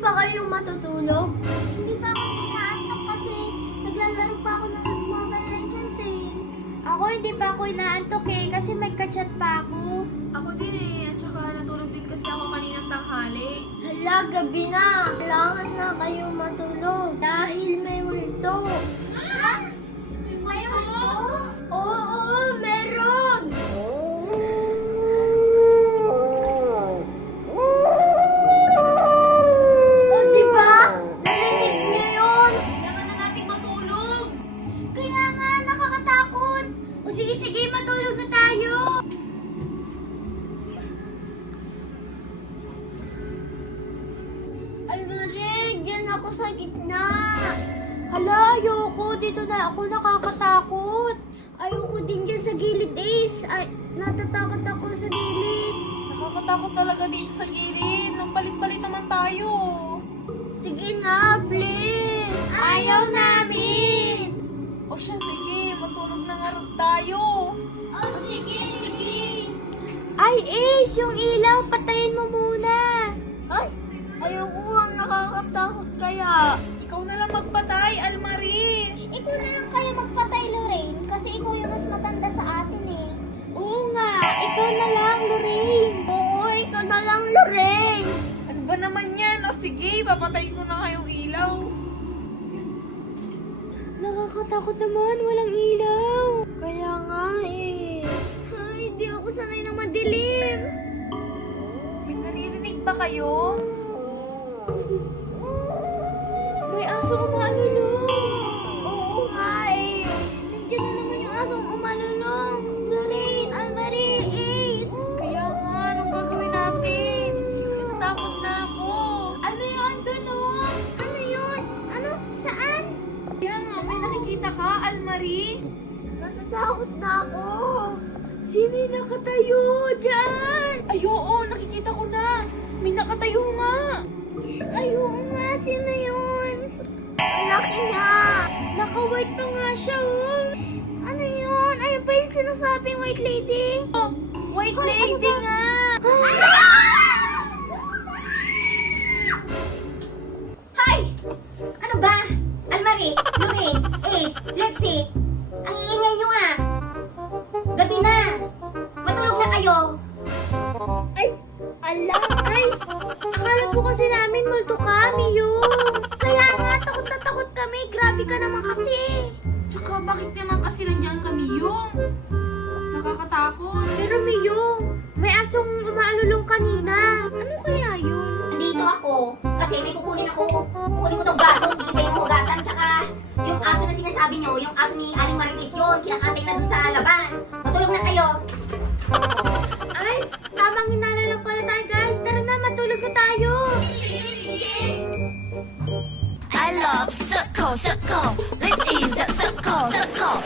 pa kayo matutulog? Hindi pa ako inaantok kasi naglalaro pa ako ng Mobile Legends eh. Ako hindi pa ako inaantok eh kasi may kachat pa ako. Ako din eh, at saka natulog din kasi ako kaninang tanghali. Hala, gabi na. Kailangan na kayo matulog dahil may multo. Ha? May multo? Oo, meron. O, diba? Narinig niyo yun? Kailangan na nating matulog. Kaya nga, nakakatakot. O sige, sige, matulog na tayo. Almarig, dyan ako sa gitna. Hala, ayoko. Dito na ako nakakatakot. Ayoko din dyan sa gilid, Ace. Ay, natatakot ako sa gilid. Nakakatakot talaga dito sa gilid. Nang palit-palit naman tayo. Sige na, please. Ayaw namin. O siya, sige, matulog na nga rin tayo. Oh, sige, sige. Ay, Ace, yung ilaw, patayin mo muna. Ay, ayoko nga, nakakatakot kaya. Ikaw na lang magpatay, Almarie. Ikaw na lang kaya magpatay, Lorraine, kasi ikaw yung mas matanda sa atin eh. Oo nga, ikaw na lang, Lorraine. Oo, ikaw na lang, Lorraine. Ano ba naman yan? O sige, papatayin ko na kayong ilaw. Nakakatakot naman, walang ilaw. Kaya nga eh. Ay, hindi ako sanay na madilim. May naririnig ba kayo? May aso umalulong. Oo nga eh. Nandiyan na naman yung asong umalulong. Lorraine, Almarie, Ace. Kaya nga, anong gagawin natin? Natatakot na ako. Ano yun dun oh? Ano yun? Ano? Saan? Kaya nga, may nakikita ka, Almarie? Natatakot na ako. Sino yung nakatayo dyan? Ay, oo, nakikita ko na. May nakatayo nga. Ayun nga, sino yun? Ang laki niya. Naka-white pa nga siya oh. Ano yun? Ayun pa yung sinasabing white lady? Oh, white Ay, lady ano ba? nga. Hoy! Ano ba? Almarie, Lorraine, Ace, Lexi, ang iingay nyo ah! Gabi na! Matulog na kayo! Ay, ala. Ay, akala po kasi namin multo kami yun. Kaya nga, takot na takot kami. Grabe ka naman kasi. Tsaka bakit naman kasi nandiyan kami yung? Nakakatakot. Pero Miyong, may asong umaalulong kanina. Ano kaya yun? Nandito ako kasi may kukunin ako. Kukunin ko tong baso, hintay mo hugasan, tsaka yung aso na sinasabi nyo, yung aso ni Aling Marites yun, kinakatay na dun sa labas. Matulog na kayo! Ay, tamang hinala lang pala tayo guys. Tara na, matulog na tayo. I love Sucko, Sucko. This is a Sucko, Sucko.